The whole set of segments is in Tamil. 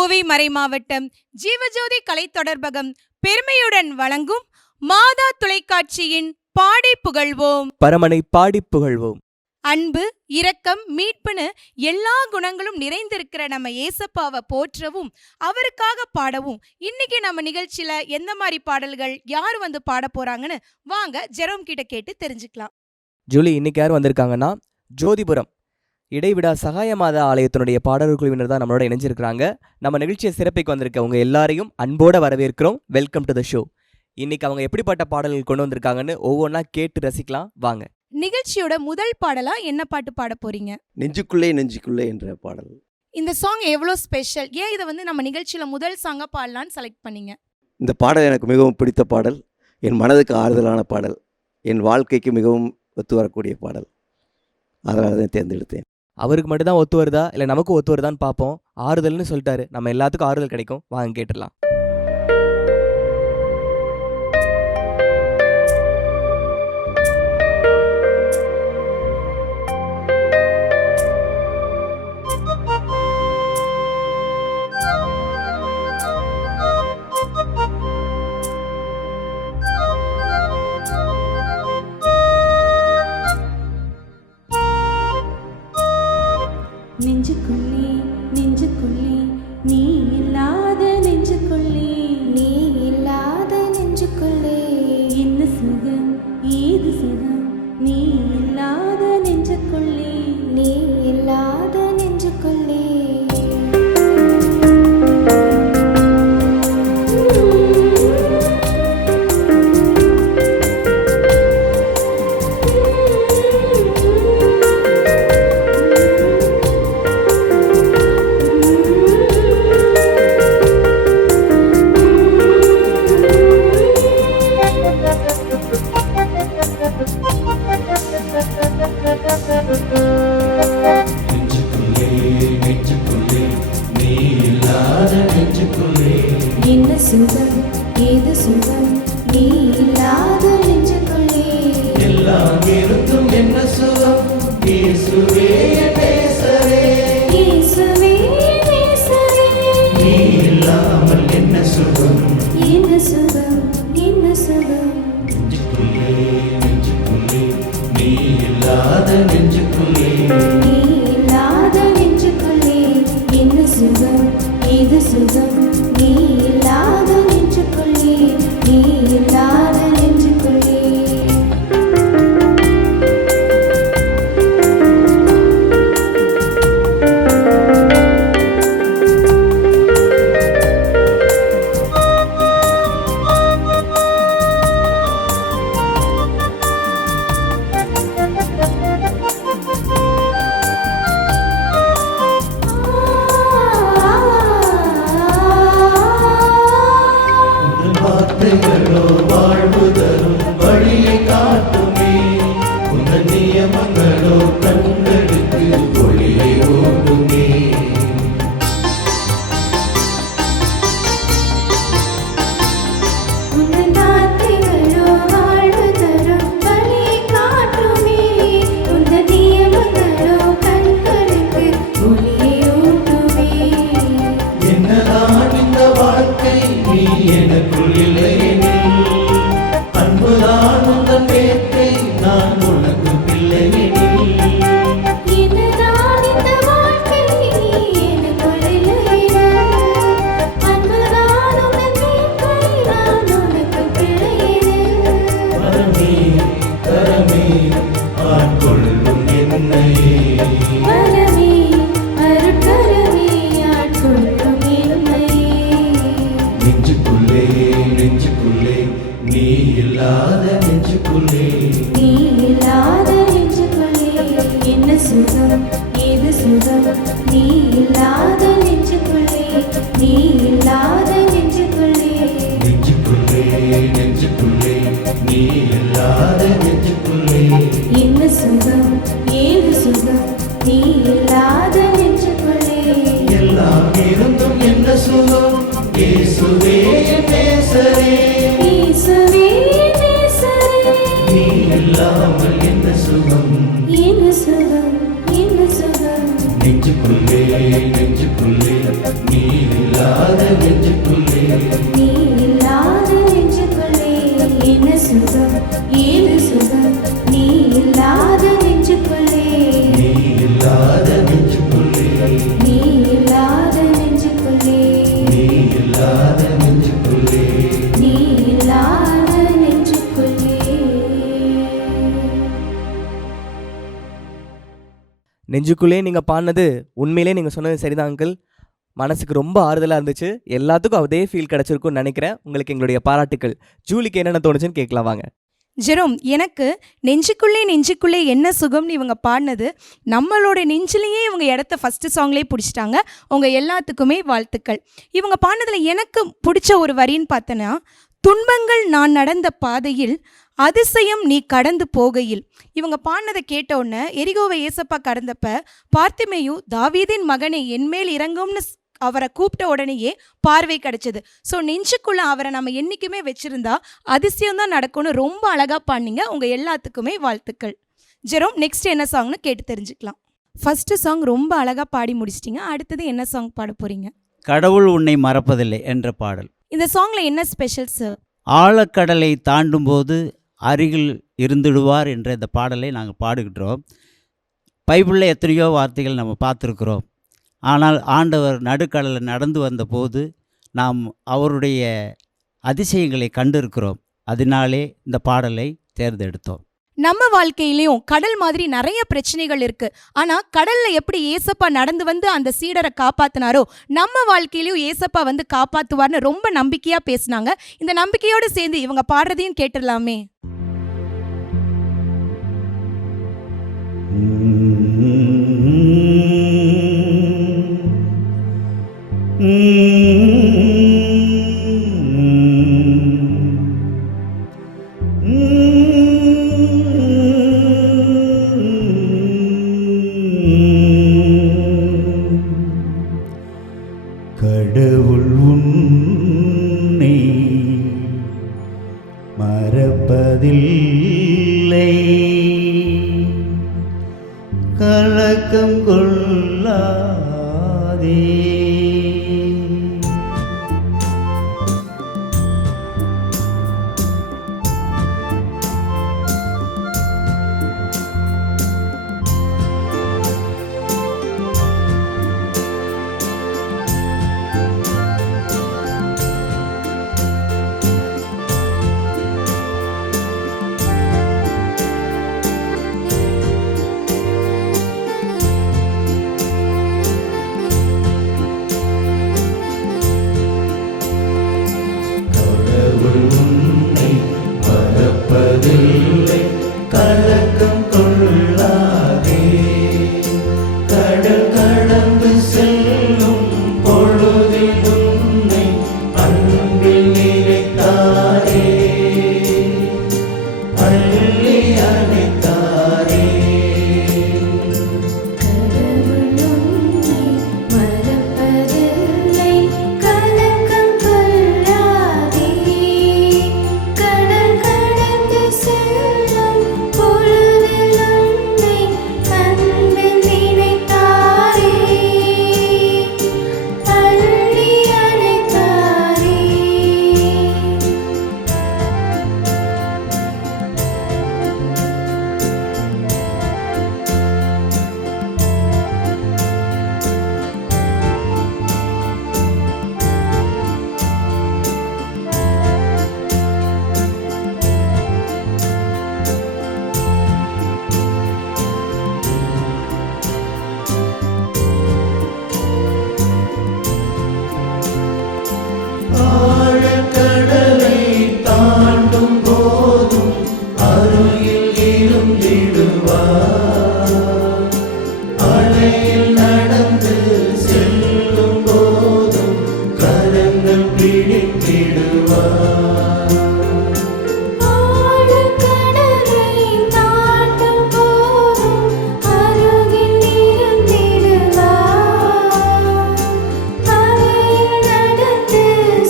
கோவை மறைமாவட்டம் ஜீவஜோதி கலை தொடர்பகம் பெருமையுடன் வழங்கும் மாதா தொலைக்காட்சியின் பாடி புகழ்வோம். பரமனை பாடி புகழ்வோம். அன்பு, இரக்கம், மீட்புன்னு எல்லா குணங்களும் நிறைந்திருக்கிற நம்ம ஏசப்பாவை போற்றவும் அவருக்காக பாடவும் இன்னைக்கு நம்ம நிகழ்ச்சியில எந்த மாதிரி பாடல்கள் யார் வந்து பாட போறாங்கன்னு வாங்க ஜெரோம் கிட்ட கேட்டு தெரிஞ்சுக்கலாம். ஜூலி, இன்னைக்கு யார் வந்திருக்காங்கன்னா ஜோதிபுரம் இடைவிடா சகாயமாதா ஆலயத்தினுடைய பாடல் குழுவினர் தான் நம்மளோட இணைஞ்சிருக்கிறாங்க. நம்ம நிகழ்ச்சியை சிறப்பிக்கு வந்திருக்க உங்க எல்லாரையும் அன்போட வரவேற்கிறோம். Welcome to the show. இன்னைக்கு அவங்க எப்படிப்பட்ட பாடல்கள் கொண்டு வந்திருக்காங்கன்னு ஒவ்வொன்றா கேட்டு ரசிக்கலாம் வாங்க. நிகழ்ச்சியோட முதல் பாடலா என்ன பாட்டு பாட போறீங்க? நெஞ்சுக்குள்ளே நெஞ்சுக்குள்ளே என்ற பாடல். இந்த சாங் எவ்வளோ ஸ்பெஷல்? ஏன் இதை வந்து நம்ம நிகழ்ச்சியில முதல் சாங்கா பாடலான்னு செலக்ட் பண்ணீங்க? இந்த பாடல் எனக்கு மிகவும் பிடித்த பாடல், என் மனதுக்கு ஆறுதலான பாடல், என் வாழ்க்கைக்கு மிகவும் ஒத்து வரக்கூடிய பாடல். அதனால தான் தேர்ந்தெடுத்தேன். அவருக்கு மட்டும்தான் ஒத்து வருதா இல்லை நமக்கும் ஒத்து வருதான்னு பார்ப்போம். ஆறுதல்னு சொல்லிட்டாரு, நம்ம எல்லாத்துக்கும் ஆறுதல் கிடைக்கும். வாங்க கேட்டுடலாம். நெஞ்சுக்குள்ளே நெஞ்சுக்குள்ளே நீ இல்லாத நெஞ்சுக்குள்ளே நீ இல்லாத நெஞ்சுக்குள்ளே என்ன சுகம் ஏது சுகம் நீ இல்லாத நெஞ்சுக்குள்ளே நீ இல்லாத நெஞ்சுக்குள்ளே என்ன சுகம் ஏது சுகம் நீ இல்லாத நெஞ்சுக்குள்ளே எல்லாம் இருந்தும் என்ன சுகம் இயேசுவே நேசரே இயேசுவே நேசரே நீ இல்லாமல் என்ன சுகம் என்ன சுகம் என்ன சுகம் நெஞ்சுக்குள்ளே நெஞ்சுக்குள்ளே நீ இல்லாத நெஞ்சுக்குள்ளே நீ இல்லாத நெஞ்சுக்குள்ளே என்ன சுகம் ஏது சுகம் நீ இல்லாத நெஞ்சுக்குள்ளே நீ இல்லாத நெஞ்சுக்குள்ளே வார்த்தைகளோ வாழ்வு தரும் வழியை காட்டுமே, உங்கள் நியமங்களோ கண்களுக்கு ஒளியை ஓட்டுமே. உன் வார்த்தைகளோ வாழ்வு தரும் வழியை காட்டுமே, உன் நியமங்களோ கண்களுக்கு ஒளியை ஊட்டுமே. என்னதான் இந்த வாழ்க்கை நீ எனக்குள் இல்லையெனில், அன்புதான் உந்தன் வேட்கை நான் உனக்கு பிள்ளையெனில். என்னதான் இந்த வாழ்க்கை நீ எனக்குள் இல்லையெனில், அன்புதான் உன் வேட்கை நான் உனக்கு பிள்ளையெனில். வரமே கரமே ஆட்கொள்ளும் என்னையே, வரமே அருட்கரமே ஆட்கொள்ளும் என்னையே. நெஞ்சுக்குள்ளே நெஞ்சுக்குள்ளே நீ இல்லாத நெஞ்சுக்குள்ளே நீ இல்லாத நெஞ்சுக்குள்ளே என்ன சுகம் ஏது சுகம் நீ இல்லாத நெஞ்சுக்குள்ளே நீ இல்லாத நெஞ்சுக்குள்ளே நெஞ்சுக்குள்ளே நெஞ்சுக்குள்ளே நீ இல்லாத நெஞ்சுக்குள்ளே என்ன சுகம் ஏது சுகம் நீ இல்லாத நெஞ்சுக்குள்ளே எல்லாம் இருந்தும் என்ன சுகம் இயேசுவே நேசரே இயேசுவே நேசரே நீ இல்லாமல் என்ன சுகம் என்ன சுகம் என்ன சுகம் நெஞ்சுக்குள்ளே நெஞ்சுக்குள்ளே நீ இல்லாத நெஞ்சுக்குள்ளே நீ இல்லாத நெஞ்சுக்குள்ளே என்ன சுகம் ஏது சுகம் நீ இல்லாத நெஞ்சுக்குள்ளே நீ இல்லாத நெஞ்சுக்குள்ளே நீ இல்லாத நெஞ்சுக்குள்ளே நீ இல்லாத நெஞ்சுக்குள்ளே நீ இல்லாத நெஞ்சுக்குள்ளே. நெஞ்சுக்குள்ளே நீங்கள் பாடினது உண்மையிலே நீங்கள் சொன்னது சரிதான் அங்கிள். மனசுக்கு ரொம்ப ஆறுதலாக இருந்துச்சு. எல்லாத்துக்கும் அதே ஃபீல் கிடச்சிருக்கும்னு நினைக்கிறேன். உங்களுக்கு எங்களுடைய பாராட்டுக்கள். ஜூலிக்கு என்னென்ன தோணுச்சுன்னு கேட்கலாம் வாங்க. ஜெரோம், எனக்கு நெஞ்சுக்குள்ளே நெஞ்சுக்குள்ளே என்ன சுகம்னு இவங்க பாடினது நம்மளோட நெஞ்சிலேயே இவங்க இடத்த ஃபஸ்ட்டு சாங்லேயே பிடிச்சிட்டாங்க. உங்கள் எல்லாத்துக்குமே வாழ்த்துக்கள். இவங்க பாடினதில் எனக்கு பிடிச்ச ஒரு வரின்னு பார்த்தேன்னா, துன்பங்கள் நான் நடந்த பாதையில் அதிசயம் நீ கடந்து போகையில். இவங்க பாடினதை கேட்ட உடனே எரிகோவை ஏசப்பா கடந்தப்ப பார்த்திமேயு தாவீதின் மகனை என்மேல் இறங்கும்னு அவரை கூப்பிட்ட உடனேயே பார்வை கிடைச்சது. ஸோ நெஞ்சுக்குள்ள அவரை நம்ம என்றைக்குமே வச்சிருந்தா அதிசயம் தான் நடக்கும்னு ரொம்ப அழகாக பாடினீங்க. உங்கள் எல்லாத்துக்குமே வாழ்த்துக்கள். ஜெரோம், நெக்ஸ்ட் என்ன சாங்னு கேட்டு தெரிஞ்சுக்கலாம். ஃபஸ்ட்டு சாங் ரொம்ப அழகாக பாடி முடிச்சிட்டிங்க. அடுத்தது என்ன சாங் பாட போகிறீங்க? கடவுள் உன்னை மறப்பதில்லை என்ற பாடல். இந்த சாங்கில் என்ன ஸ்பெஷல் சார்? ஆழக்கடலை தாண்டும்போது அருகில் இருந்துடுவார் என்ற இந்த பாடலை நாங்கள் பாடுகின்றோம். பைபிளில் எத்தனையோ வார்த்தைகள் நம்ம பார்த்துருக்குறோம். ஆனால் ஆண்டவர் நடுக்கடலில் நடந்து வந்தபோது நாம் அவருடைய அதிசயங்களை கண்டிருக்கிறோம். அதனாலே இந்த பாடலை தேர்ந்தெடுத்தோம். நம்ம வாழ்க்கையிலையும் கடல் மாதிரி நிறைய பிரச்சனைகள் இருக்கு. ஆனா கடல்ல எப்படி ஏசப்பா நடந்து வந்து அந்த சீடரை காப்பாத்தினாரோ நம்ம வாழ்க்கையிலையும் ஏசப்பா வந்து காப்பாத்துவார்னு ரொம்ப நம்பிக்கையா பேசினாங்க. இந்த நம்பிக்கையோடு சேர்ந்து இவங்க பாடுறதையும் கேட்டுடலாமே. கடவுள் உன்னை மறப்பதில்லை, கலக்கம் கொள்ளாதே. கடவுள் உன்னை மறப்பதில்லை, கலக்கம் கொள்ளாதே. கடல் கடந்து செல்லும் பொழுதில் உன்னை அன்பில் நினைத்தாரே, அள்ளி அணைத்தாரே. கடவுள் உன்னை மறப்பதில்லை, கலக்கம் கொள்ளாதே. கடல் கடந்து செல்லும் பொழுதில் உன்னை அன்பில் நினைத்தாரே, அள்ளி அணைத்தாரே. ஆழக்கடலை தாண்டும் போதும் அருகில் இருந்திடுவார், அலையில் நடந்து செல்லும் போதும் கரங்கள் பிடித்திடுவார். ஆழக்கடலை தாண்டும் போதும் அருகில் இருந்திடுவார், அலையில் நடந்து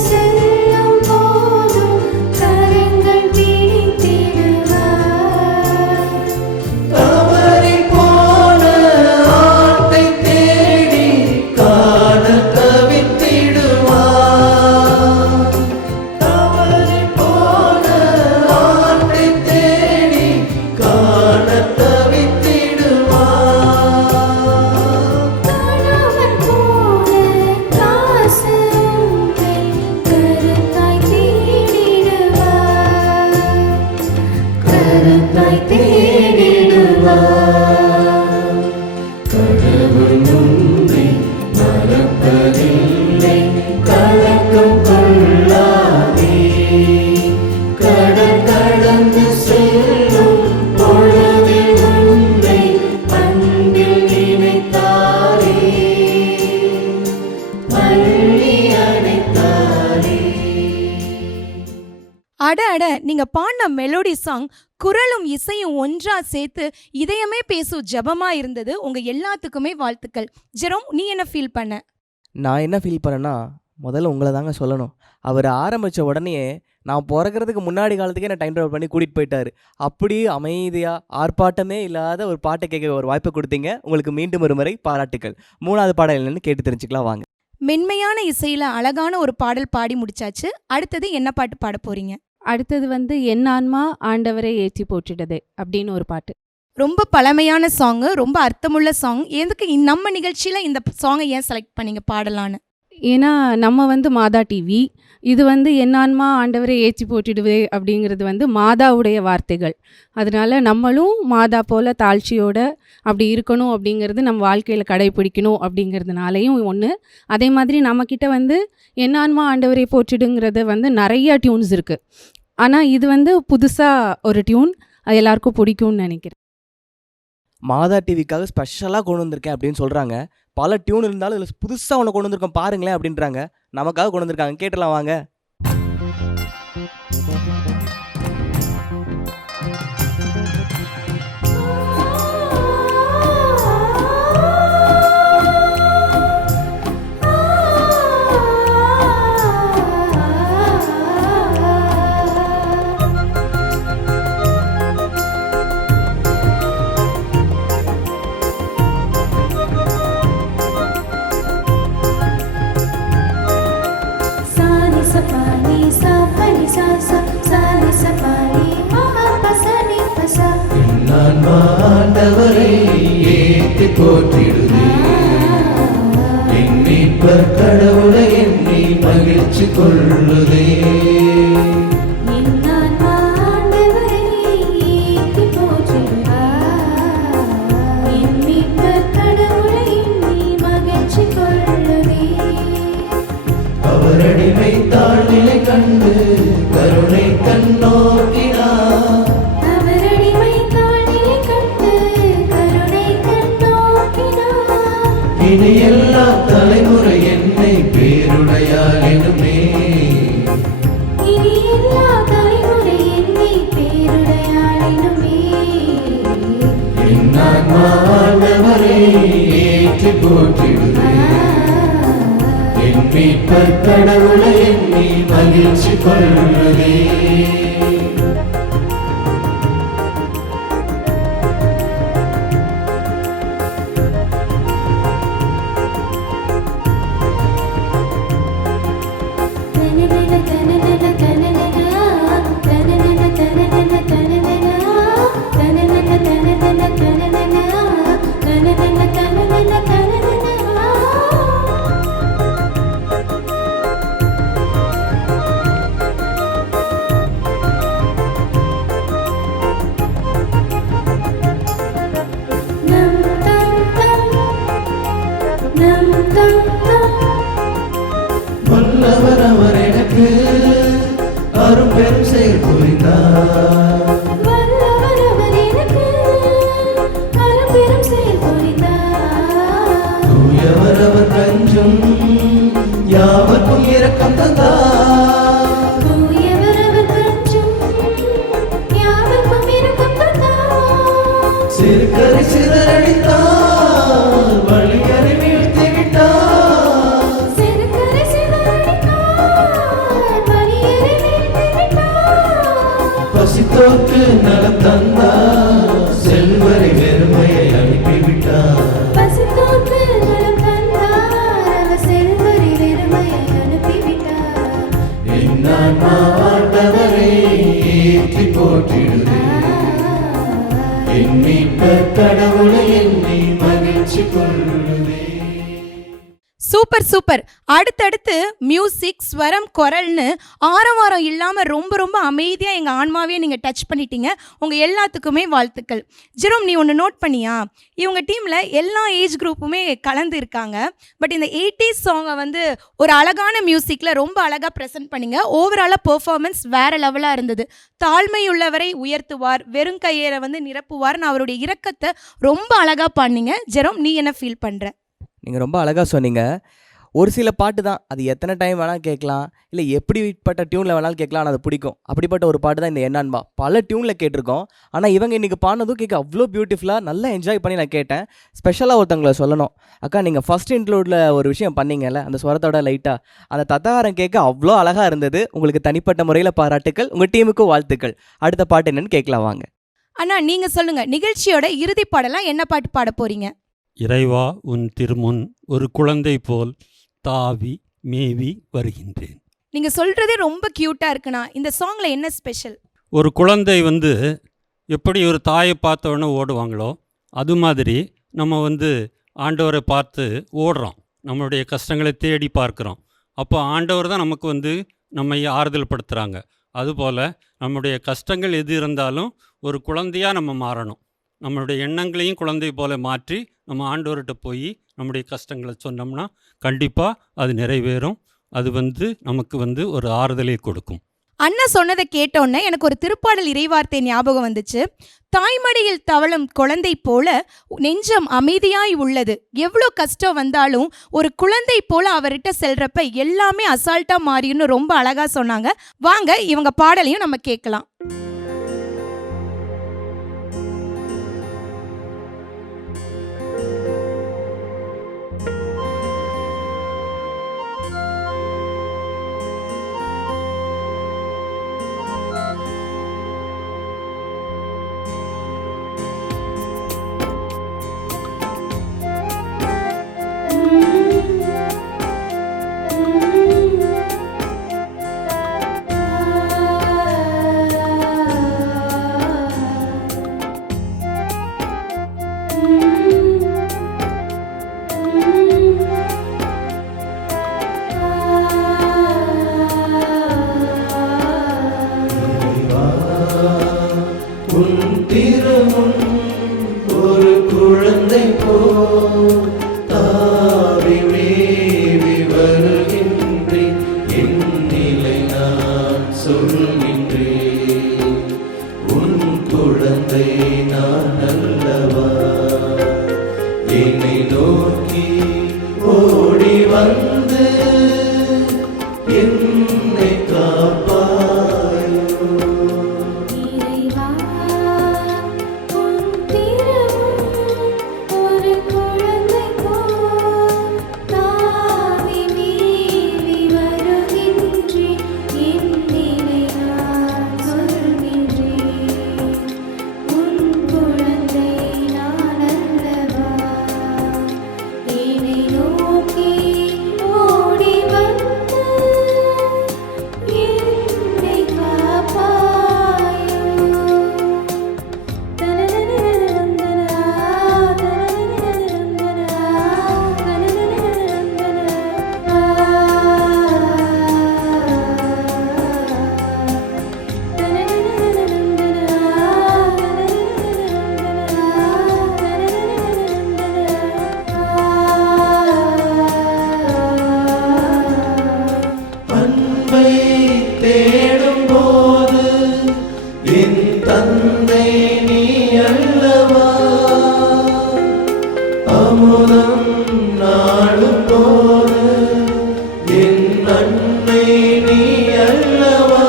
செல்லும் போதும் கரங்கள் பிடித்திடுவார். தவறு கருத்தாய் தேடிடுவார். கடவுள் உன்னை மறப்பதில்லை, கலக்கம் கொள்ளாதே. கடல் கடந்து செல்லும் பொழுதில் உன்னை அன்பில் நினைத்தாரே, அள்ளி அணைத்தாரே. அட அட நீங்க பாடின மெலோடி சாங் குரலும் இசையும் ஒன்றா சேர்த்து இதயமே பேசும் ஜெபமா இருந்தது. உங்க எல்லாத்துக்குமே வாழ்த்துக்கள். ஜெரோம், நீ என்ன ஃபீல் பண்ண? நான் என்ன ஃபீல் பண்ணேன்னா, முதல்ல உங்களை தாங்க சொல்லணும். அவர் ஆரம்பித்த உடனே நான் பிறக்கிறதுக்கு முன்னாடி காலத்துக்கே என்ன டைம் ட்ராவல் பண்ணி கூட்டிகிட்டு போயிட்டார். அப்படியே அமைதியாக ஆர்ப்பாட்டமே இல்லாத ஒரு பாட்டை கேட்க ஒரு வாய்ப்பை கொடுத்தீங்க. உங்களுக்கு மீண்டும் ஒரு முறை பாராட்டுக்கள். 3வது பாடல் என்னன்னு கேட்டு தெரிஞ்சுக்கலாம் வாங்க. மென்மையான இசையில அழகான ஒரு பாடல் பாடி முடிச்சாச்சு. அடுத்தது என்ன பாட்டு பாட போறீங்க? அடுத்தது வந்து என் ஆன்மா ஆண்டவரை ஏற்றி போற்றிடுதே அப்படின்னு ஒரு பாட்டு. ரொம்ப பழமையான சாங்கு, ரொம்ப அர்த்தமுள்ள சாங். எதுக்கு நம்ம நிகழ்ச்சியில இந்த சாங்கை ஏன் செலக்ட் பண்ணீங்க பாடலான்னு? ஏன்னா நம்ம வந்து மாதா டிவி, இது வந்து என் ஆன்மா ஆண்டவரை ஏற்றி போற்றிடுவே அப்படிங்கிறது வந்து மாதாவுடைய வார்த்தைகள். அதனால நம்மளும் மாதா போல தாழ்ச்சியோட அப்படி இருக்கணும் அப்படிங்கிறது நம்ம வாழ்க்கையில் கடைப்பிடிக்கணும் அப்படிங்கிறதுனாலையும் ஒன்று. அதே மாதிரி நம்மக்கிட்ட வந்து என் ஆன்மா ஆண்டவரை போற்றிடுங்கிறது வந்து நிறைய டியூன்ஸ் இருக்குது. ஆனால் இது வந்து புதுசாக ஒரு டியூன், அது எல்லாருக்கும் பிடிக்கும்னு நினைக்கிறேன். மாதா டிவிக்காக ஸ்பெஷலாக கொண்டு வந்திருக்கேன் அப்படின்னு சொல்கிறாங்க. பல டியூன் இருந்தாலும் இதில் புதுசாக ஒன்று கொண்டு வந்திருக்கோம் பாருங்களேன் அப்படின்றாங்க. நமக்காக கொண்டு வந்திருக்காங்க, கேட்டலாம் வாங்க. சானி சபானி சாபனி சாசா சானி சபானி பசனி பசா. நான் ஆண்டவரை ஏத்தி போற்றிடுவே, என் மீட்பர் கடவுளை எண்ணி மகிழ்ச்சி கொள்ளுதே. என் ஆன்மா ஆண்டவரை ஏத்தி போற்றிடுவார், என் மீட்பர் கடவுளை எண்ணி மகிழ்ச்சி கொள்ளுதே. அவர் அடிமை தாழ்நிலை கண்டு கருணை கண்ணோக்கினார், அவர் அடிமை தாழ்நிலை கண்டு கருணை கண்ணோக்கினார். இனி எல்லா தலைமுறை என்னை பேருடையாள் எனுமே. இனி எல்லா தலைமுறை என்னை பேருடையாளினுமே. என் ஆன்மா ஆண்டவரை ஏற்றி போற்றிடுவே, என் மீட்பர் கடவுளை எண்ணி மகிழ்ச்சி கொள்ளுதே. தனனன தனனன தனனன தனனன தனனன தனனன தனனன தனனன தனனன தனனன தனனன தனனன. நம் தம் தம் நம் தம் தம். வல்லவர் அவர் எனக்கு அரும் பெரும் செயல் புரிந்தார், வல்லவர் அவர் எனக்கு அரும்பெரும் செயல் புரிந்தார். தூயவர் அவர் கஞ்சும் யாவர்க்கும் இரக்கம் தந்தார். தூயவர் அவர் கஞ்சும் யாவர்க்கும் இரக்கம் தந்தார். சிறுகரை சிதறடித்தார், வழியறை வீழ்த்தி விட்டார். சிறுகரை சிதறடித்தார், வலியறை வீழ்த்தி விட்டார். பசித்தோர்க்கு நலம் தந்தார், செல்வரை வெறுமையை அனுப்பிவிட்டார். பசித்தோர்க்கு நலம் தந்தார், அவர் செல்வரை வெறுமையை அனுப்பிவிட்டார். என் ஆன்மா ஆண்டவரை ஏற்றி போற்றிடுவே, என் மீட்பர் கடவுளை எண்ணி மகிழ்ச்சி கொள்ளுதே. Super super. அடுத்தடுத்து மியூசிக், ஸ்வரம், குரல்னு ஆரவாரம் இல்லாமல் ரொம்ப ரொம்ப அமைதியாக எங்கள் ஆன்மாவே நீங்கள் டச் பண்ணிட்டீங்க. உங்கள் எல்லாத்துக்குமே வாழ்த்துக்கள். ஜெரோம், நீ ஒன்று நோட் பண்ணியா? இவங்க டீமில் எல்லா ஏஜ் குரூப்புமே கலந்து இருக்காங்க. பட் இந்த 80s சாங்கை வந்து ஒரு அழகான மியூசிக்கில் ரொம்ப அழகாக ப்ரெசென்ட் பண்ணிங்க. ஓவராலாக பெர்ஃபார்மன்ஸ் வேறு லெவலாக இருந்தது. தாழ்மையுள்ளவரை உயர்த்துவார், வெறும் கையரை வந்து நிரப்புவார்னு அவருடைய இரக்கத்தை ரொம்ப அழகாக பாடினீங்க. ஜெரோம், நீ என்ன ஃபீல் பண்ணுற? நீங்கள் ரொம்ப அழகாக சொன்னீங்க. ஒரு சில பாட்டு தான், அது எத்தனை டைம் வேணால் கேட்கலாம், இல்லை எப்படிப்பட்ட டியூனில் வேணாலும் கேட்கலாம், ஆனால் அது பிடிக்கும். அப்படிப்பட்ட ஒரு பாட்டு தான் இந்த என்னான்பா. பல டியூனில் கேட்டிருக்கோம், ஆனால் இவங்க இன்றைக்கி பாடினதும் கேட்க அவ்வளோ பியூட்டிஃபுல்லாக நல்லா என்ஜாய் பண்ணி நான் கேட்டேன். ஸ்பெஷலாக ஒருத்தவங்களை சொல்லணும். அக்கா, நீங்கள் ஃபஸ்ட் இன்க்ளூடில் ஒரு விஷயம் பண்ணீங்கல்ல, அந்த ஸ்வரத்தோட லைட்டாக அந்த தத்தாரம் கேட்க அவ்வளோ அழகாக இருந்தது. உங்களுக்கு தனிப்பட்ட முறையில் பாராட்டுக்கள், உங்கள் டீமுக்கும் வாழ்த்துக்கள். அடுத்த பாட்டு என்னன்னு கேட்கலாம் வாங்க. அண்ணா, நீங்கள் சொல்லுங்கள், நிகழ்ச்சியோட இறுதி பாடலாம் என்ன பாட்டு பாட போகிறீங்க? இறைவா உன் திருமுன் ஒரு குழந்தை போல் தாவி மேவி வருகின்றேன். நீங்கள் சொல்கிறதே ரொம்ப க்யூட்டாக இருக்குண்ணா. இந்த சாங்கில் என்ன ஸ்பெஷல்? ஒரு குழந்தை வந்து எப்படி ஒரு தாயை பார்த்த உடனே ஓடுவாங்களோ அது மாதிரி நம்ம ஆண்டவரை பார்த்து ஓடுறோம், நம்மளுடைய கஷ்டங்களை தேடி பார்க்குறோம். அப்போ ஆண்டவர் தான் நமக்கு நம்மை ஆறுதல் படுத்துகிறாங்க. அதுபோல் நம்முடைய கஷ்டங்கள் எது இருந்தாலும் ஒரு குழந்தையாக நம்ம மாறணும். நம்மளுடைய எண்ணங்களையும் குழந்தை போல மாற்றி நம்ம ஆண்டவர்கிட்ட போய் நம்முடைய கஷ்டங்களை சொன்னோம்னா கண்டிப்பாக அது நிறைவேறும். அது நமக்கு ஒரு ஆறுதலை கொடுக்கும். அண்ணா சொன்னதை கேட்டோன்னே எனக்கு ஒரு திருப்பாடல் இறைவார்த்தை ஞாபகம் வந்துச்சு. தாய்மடியில் தவழும் குழந்தை போல நெஞ்சம் அமைதியாய் உள்ளது. எவ்வளோ கஷ்டம் வந்தாலும் ஒரு குழந்தை போல அவர்கிட்ட செல்றப்ப எல்லாமே அசால்ட்டா மாறின்னு ரொம்ப அழகா சொன்னாங்க. வாங்க இவங்க பாடலையும் நம்ம கேட்கலாம். உன் திருமுன் ஒரு குழந்தை போல் தாவி மேவி வருகின்றேன். என் நிலை நான் சொல்கின்றேன், உன் குழந்தை நான் அல்லவா. என்னை நோக்கி ஓடி வந்து என்னை காப்பாயோ. தேடும் போது என் தந்தை நீ அல்லவா. அமுதம் நாடும் போது என் அன்னை நீ அல்லவா.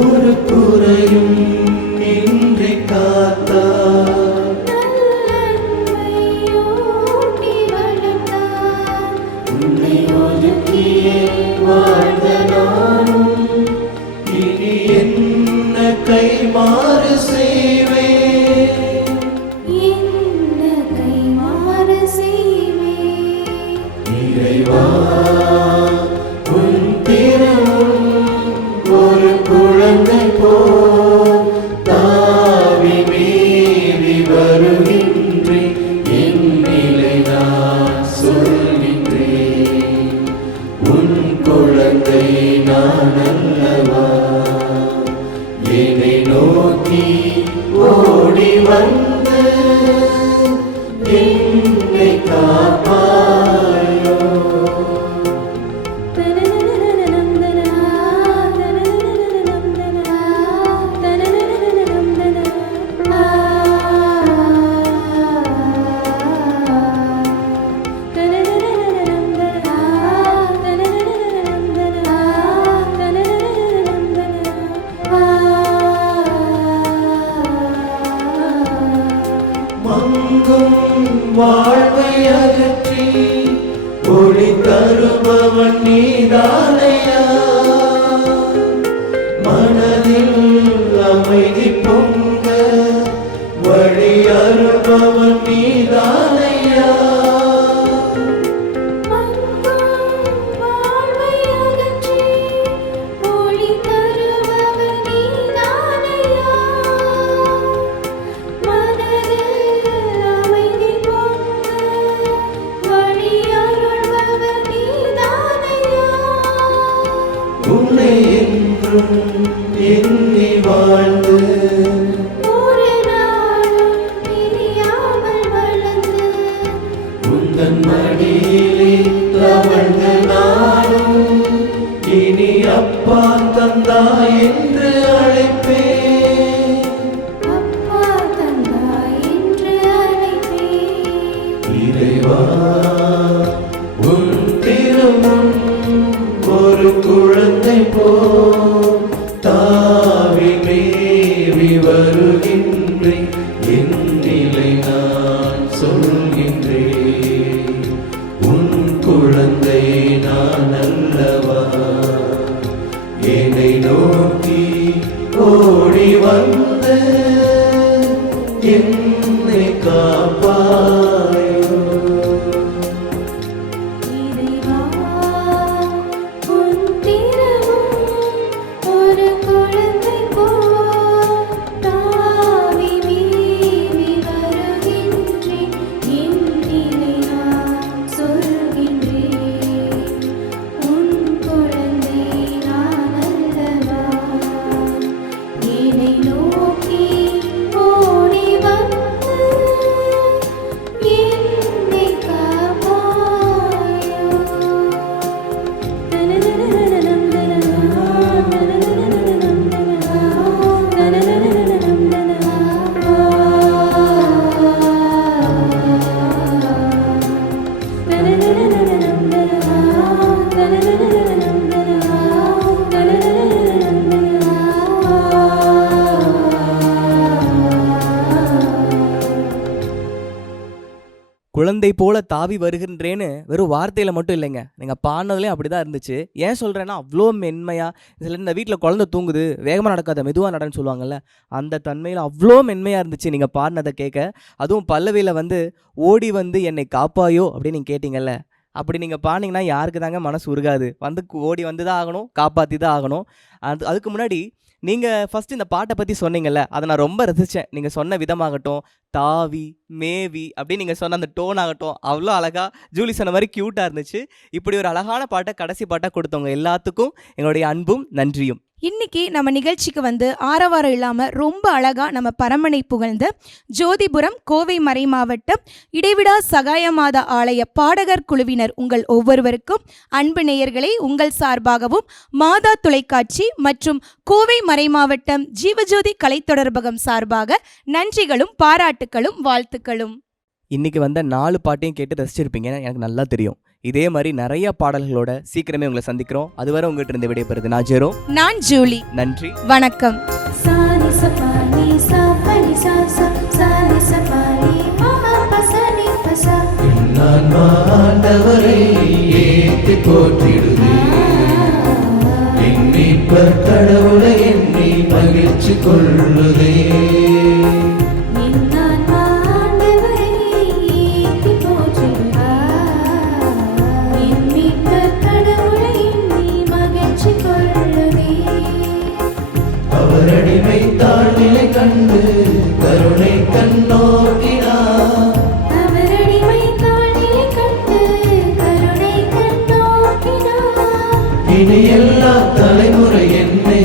ஒரு குறையும் இன்றி காத்தார், உன்னை ஒதுக்கியே வாழ்ந்த நானும் இனி என்ன கைமாறு செய்வேன். அல்லவா என்னை நோக்கி ஓடி வந்து என்னை காப்பாயோ. மங்கும் வாழ்வை அகற்றி ஒளி தருபவன் நீதானையா. மனதில் அமைதி பொங்க வழி அருபவன் நீதானையா. உன்னை என்றும் எண்ணி வாழ்ந்து உந்தன் மடியிலே தவழ்ந்த நானும் இனி அப்பா தந்தா என்று அழைப்பேன். இறைவா உன் திருமுன் ஒரு குழந்தை போல் தாவி மேவி வருகின்றேன். என் நிலை நான் சொல்கின்றேன். உன் குழந்தை நான் அல்லவா என்னை நோக்கி ஓடி வந்து என்னை காப்பாயோ. குழந்தை போல தாவி வருகின்றேன்னு வெறும் வார்த்தையில் மட்டும் இல்லைங்க, நீங்கள் பாடினதுலேயும் அப்படி தான் இருந்துச்சு. ஏன் சொல்கிறேன்னா அவ்வளோ மென்மையாக, சில இந்த வீட்டில் குழந்தை தூங்குது வேகமாக நடக்காத மெதுவாக நடன்னு சொல்லுவாங்கள்ல, அந்த தன்மையில் அவ்வளோ மென்மையாக இருந்துச்சு நீங்கள் பாடினதை கேட்க. அதுவும் பல்லவியில் வந்து ஓடி வந்து என்னை காப்பாயோ அப்படின்னு நீங்கள் கேட்டிங்கல்ல, அப்படி நீங்கள் பாடினீங்கன்னா யாருக்கு தாங்க மனசு உருகாது? வந்து ஓடி வந்து தான் ஆகணும், காப்பாற்றி தான் ஆகணும். அதுக்கு முன்னாடி நீங்கள் ஃபஸ்ட்டு இந்த பாட்டை பற்றி சொன்னீங்கல்ல, அதை நான் ரொம்ப ரசித்தேன். நீங்கள் சொன்ன விதமாகட்டும், தாவி மேவி அப்படின்னு நீங்கள் சொன்ன அந்த டோன் ஆகட்டும், அவ்வளோ அழகாக ஜூலி சொன்ன மாதிரி க்யூட்டாக இருந்துச்சு. இப்படி ஒரு அழகான பாட்டை கடைசி பாட்டாக கொடுத்தவங்க எல்லாத்துக்கும் எங்களுடைய அன்பும் நன்றியும். இன்னைக்கு நம்ம நிகழ்ச்சிக்கு வந்து ஆரவாரம் இல்லாமல் ரொம்ப அழகாக நம்ம பரமனை புகழ்ந்த ஜோதிபுரம் கோவை மறை மாவட்டம் இடைவிடா சகாயமாதா ஆலய பாடகர் குழுவினர் உங்கள் ஒவ்வொருவருக்கும் அன்பு நேயர்களை உங்கள் சார்பாகவும் மாதா தொலைக்காட்சி மற்றும் கோவை மறை மாவட்டம் ஜீவஜோதி கலைத்தொடர்பகம் சார்பாக நன்றிகளும் பாராட்டுகளும் வாழ்த்துக்களும். இன்னைக்கு வந்த 4 பாட்டையும் கேட்டு ரசிச்சிருப்பீங்கன்னு எனக்கு நல்லா தெரியும். இதே மாதிரி நிறைய பாடல்களோட சீக்கிரமே உங்களை சந்திக்கிறோம். அதுவரை உங்ககிட்ட இருந்து விடைபெறுது நான் ஜெரோ, நான் ஜூலி. நன்றி, வணக்கம். கடவுளை எண்ணி மகிழ்ச்சி கொள்ளுதே. அவரடிமை தாழ்நிலை கண்டு கருணை கண்ணோக்கினார். இனி எல்லா தலைமுறை என்னை